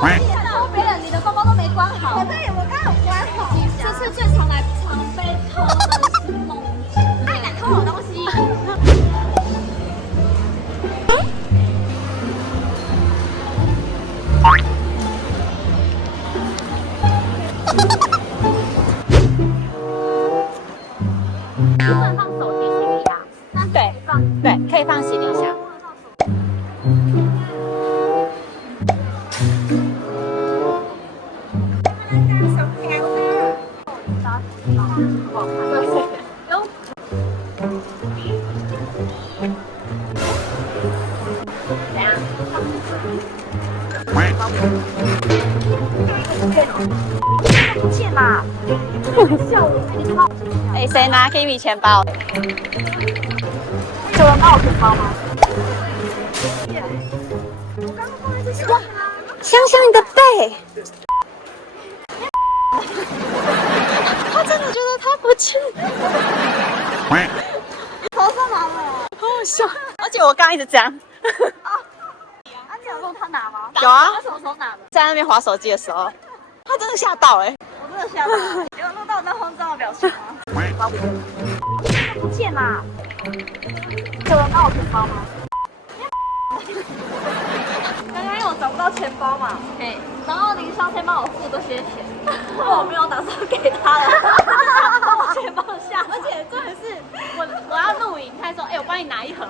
偷别人，你的包包都没关好。我刚好关好。这次最常被偷的是梦姐，还敢偷我东西？不能放手提行李啊？对，可以放行李箱。不见啦！笑我，你知道？哎，谁拿 Kimi 钱包？有人帮我钱包吗？我刚刚放在这上啊。想想你的背。他真的觉得他不去。头上拿了。好好笑，而且我刚刚一直这样。那你有说他拿吗？有啊，他什么时候拿的？在那边滑手机的时候，他真的吓到哎、我真的吓到了。有录到我那慌张的表情吗？不见啦！有人帮我钱包吗？刚刚因为我找不到钱包嘛，嘿，然后林少先帮我付这些钱，我没有打算给他了，把我钱包下。而且重点是我要录影，他说：“哎、我帮你拿一盒。”